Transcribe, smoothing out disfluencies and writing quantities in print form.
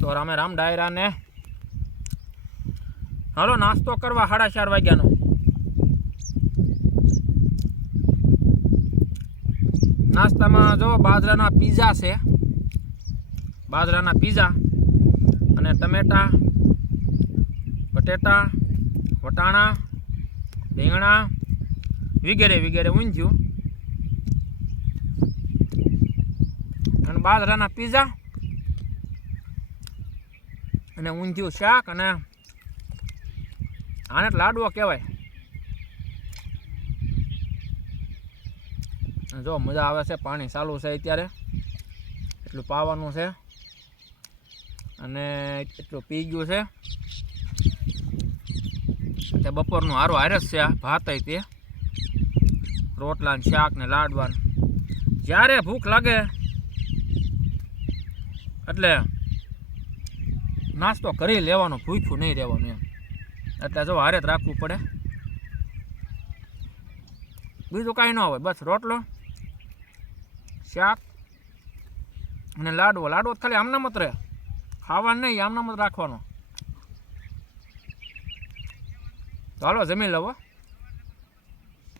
તો રામે રામ ડાયરા ને હાલો નાસ્તો કરવા 4:30 વાગ્યાનો। नास्ता जो बाजराना पीजा है, बाजराना पीजा अने टमेटा बटेटा वटाणा રીંગણા વગેરે વગેરે ઊંધ્યું અને બાજરાના પીઝા અને ઊંધ્યું શાક અને આને લાડવો કહેવાય। જો મજા આવે છે, પાણી ચાલુ છે અત્યારે, એટલું પાવાનું છે અને એટલું પી ગયું છે। તે બપોરનું હારું હારે જ છે, ભાત તે રોટલા ને શાક ને લાડવા। જ્યારે ભૂખ લાગે એટલે નાસ્તો કરી લેવાનો, ભૂખ્યું નહીં રહેવાનું એમ। એટલે જો હારે જ રાખવું પડે, બીજું કાંઈ ન હોય, બસ રોટલો શાક અને લાડવો। લાડવો ખાલી આમનામ જ રહે, ખાવાનું નહીં, આમનામ જ રાખવાનો। તો હાલો જમી લવો।